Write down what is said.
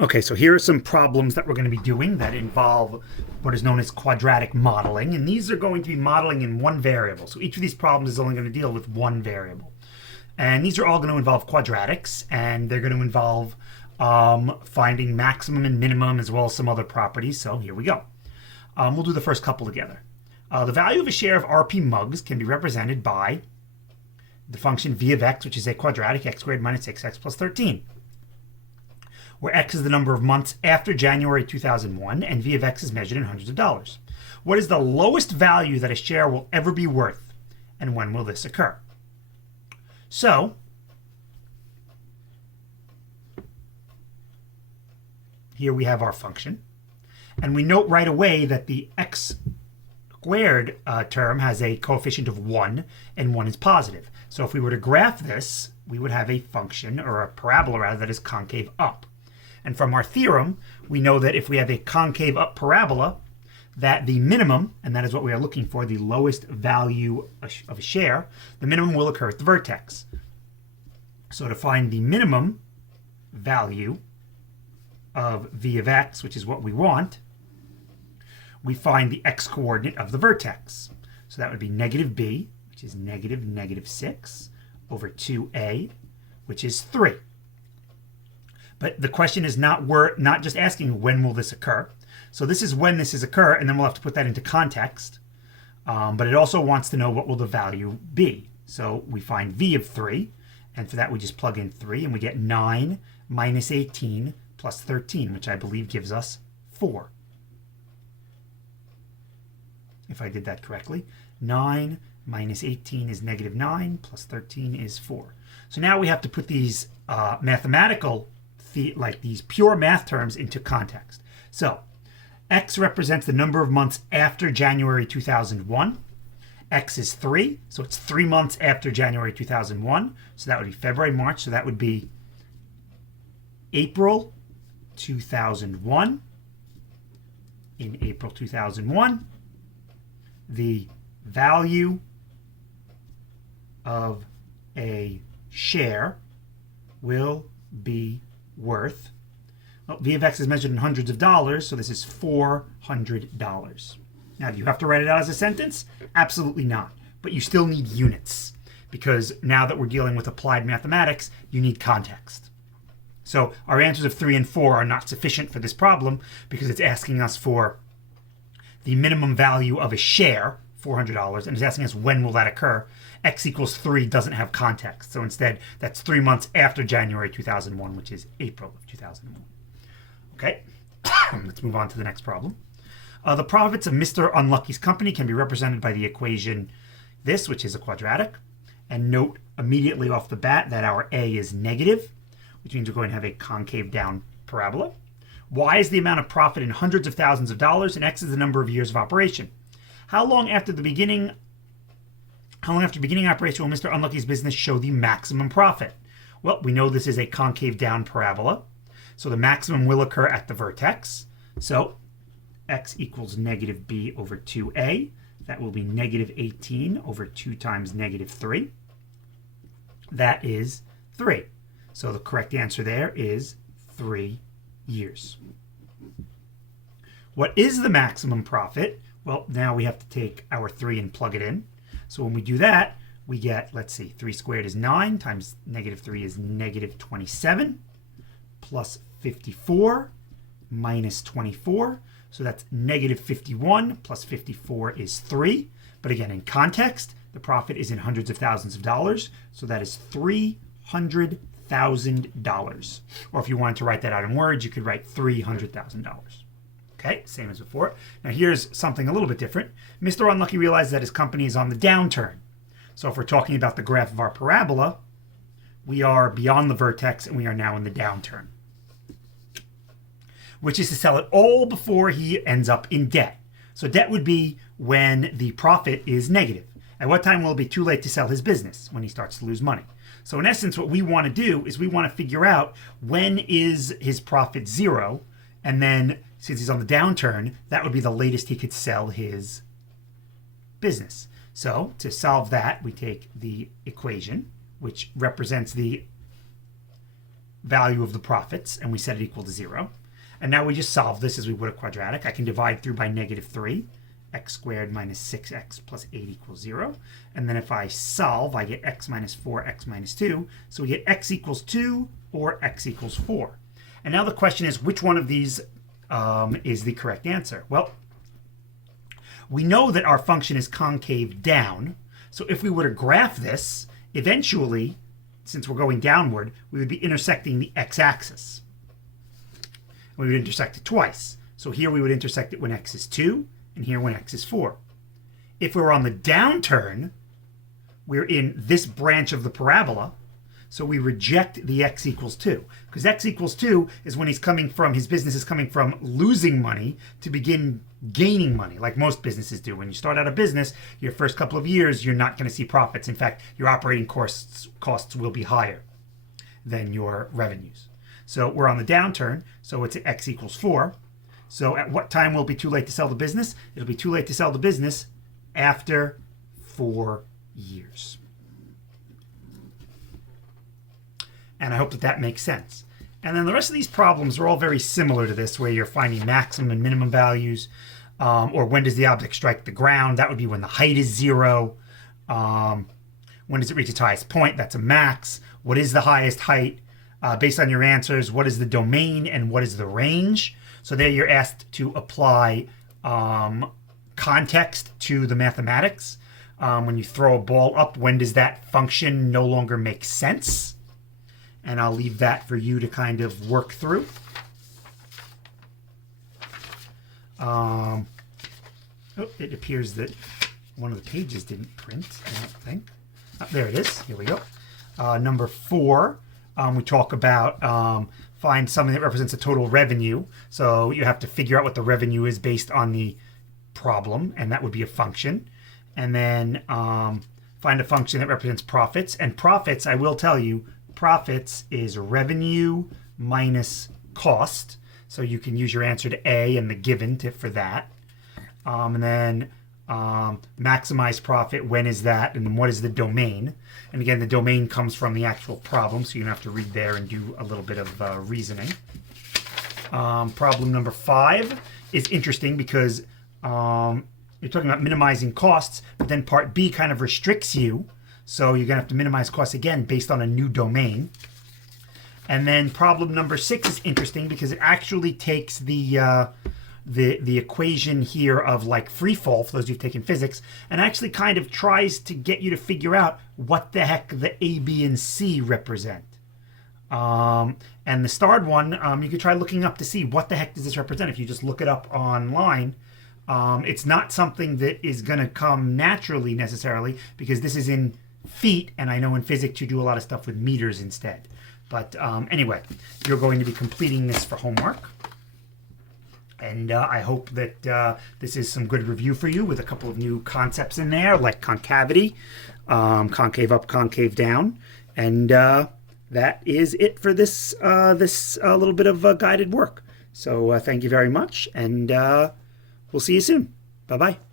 Okay, so here are some problems that we're going to be doing that involve what is known as quadratic modeling, and these are going to be modeling in one variable. So each of these problems is only going to deal with one variable. And these are all going to involve quadratics, and they're going to involve finding maximum and minimum as well as some other properties. So here we go. We'll do the first couple together. The value of a share of RP mugs can be represented by the function v of x, which is a quadratic x squared minus 6x plus 13. Where x is the number of months after January 2001, and v of x is measured in hundreds of dollars. What is the lowest value that a share will ever be worth, and when will this occur? So, here we have our function, and we note right away that the x squared term has a coefficient of 1, and 1 is positive. So if we were to graph this, we would have a function, or a parabola rather, that is concave up. And from our theorem, we know that if we have a concave up parabola, that the minimum, and that is what we are looking for, the lowest value of a share, the minimum will occur at the vertex. So to find the minimum value of v of x, which is what we want, we find the x coordinate of the vertex. So that would be negative b, which is negative 6, over 2a, which is 3. But the question is not just asking when will this occur. So this is when this is occur, and then we'll have to put that into context. But it also wants to know what will the value be. So we find v of 3, and for that we just plug in 3, and we get 9 minus 18 plus 13, which I believe gives us 4. If I did that correctly. 9 minus 18 is negative 9, plus 13 is 4. So now we have to put these mathematical like these pure math terms into context. So x represents the number of months after January 2001. X is 3, so it's 3 months after January 2001. So that would be February, March, so that would be April 2001. In April 2001, the value of a share will be worth, well, v of x is measured in hundreds of dollars, so this is $400. Now, do you have to write it out as a sentence? Absolutely not. But you still need units, because now that we're dealing with applied mathematics, you need context. So our answers of 3 and 4 are not sufficient for this problem, because it's asking us for the minimum value of a share, $400, and it's asking us when will that occur. X equals 3 doesn't have context. So instead, that's 3 months after January 2001, which is April of 2001. Okay, let's move on to the next problem. The profits of Mr. Unlucky's company can be represented by the equation this, which is a quadratic. And note immediately off the bat that our A is negative, which means we're going to have a concave down parabola. Y is the amount of profit in hundreds of thousands of dollars, and X is the number of years of operation. How long after beginning operation will Mr. Unlucky's business show the maximum profit? Well, we know this is a concave down parabola, so the maximum will occur at the vertex. So x equals negative b over 2a. That will be negative 18 over 2 times negative 3. That is 3. So the correct answer there is 3 years. What is the maximum profit? Well, now we have to take our 3 and plug it in. So when we do that, we get, let's see, 3 squared is 9 times negative 3 is negative 27 plus 54 minus 24. So that's negative 51 plus 54 is 3. But again, in context, the profit is in hundreds of thousands of dollars. So that is $300,000. Or if you wanted to write that out in words, you could write $300,000. Okay, same as before. Now here's something a little bit different. Mr. Unlucky realizes that his company is on the downturn. So if we're talking about the graph of our parabola, we are beyond the vertex and we are now in the downturn, which is to sell it all before he ends up in debt. So debt would be when the profit is negative. At what time will it be too late to sell his business? When he starts to lose money. So in essence, what we want to do is we want to figure out when is his profit 0, and then since he's on the downturn, that would be the latest he could sell his business. So to solve that, we take the equation, which represents the value of the profits, and we set it equal to 0. And now we just solve this as we would a quadratic. I can divide through by -3. X squared minus 6x plus 8 equals 0. And then if I solve, I get x minus 4, x minus 2. So we get x equals 2 or x equals 4. And now the question is, which one of these is the correct answer? Well, we know that our function is concave down. So if we were to graph this, eventually, since we're going downward, we would be intersecting the x-axis. We would intersect it twice. So here we would intersect it when x is 2, and here when x is 4. If we're on the downturn, we're in this branch of the parabola, so we reject the x equals 2. Because x equals 2 is when his business is coming from losing money to begin gaining money, like most businesses do. When you start out a business, your first couple of years, you're not going to see profits. In fact, your operating costs will be higher than your revenues. So we're on the downturn, so it's x equals 4. So at what time will it be too late to sell the business? It'll be too late to sell the business after 4 years. And I hope that makes sense. And then the rest of these problems are all very similar to this, where you're finding maximum and minimum values, or when does the object strike the ground? That would be when the height is 0. When does it reach its highest point? That's a max. What is the highest height? Based on your answers, what is the domain and what is the range? So there you're asked to apply context to the mathematics. When you throw a ball up, when does that function no longer make sense? And I'll leave that for you to kind of work through. It appears that one of the pages didn't print, I don't think. There it is. Here we go. Number 4, we talk about find something that represents a total revenue. So you have to figure out what the revenue is based on the problem, and that would be a function. And then find a function that represents profits. And profits, I will tell you, profits is revenue minus cost. So you can use your answer to A and the given for that. And then maximize profit, when is that, and then what is the domain? And again, the domain comes from the actual problem, so you don't have to read there and do a little bit of reasoning. Problem number 5 is interesting because you're talking about minimizing costs, but then part B kind of restricts you, so you're going to have to minimize costs again based on a new domain. And then problem number 6 is interesting because it actually takes the equation here of like free fall, for those who've taken physics, and actually kind of tries to get you to figure out what the heck the A, B, and C represent. And the starred one, you could try looking up to see what the heck does this represent. If you just look it up online, it's not something that is going to come naturally necessarily, because this is in feet, and I know in physics you do a lot of stuff with meters instead. But anyway, you're going to be completing this for homework. And I hope that this is some good review for you with a couple of new concepts in there, like concavity, concave up, concave down. And that is it for this little bit of guided work. So thank you very much, and we'll see you soon. Bye-bye.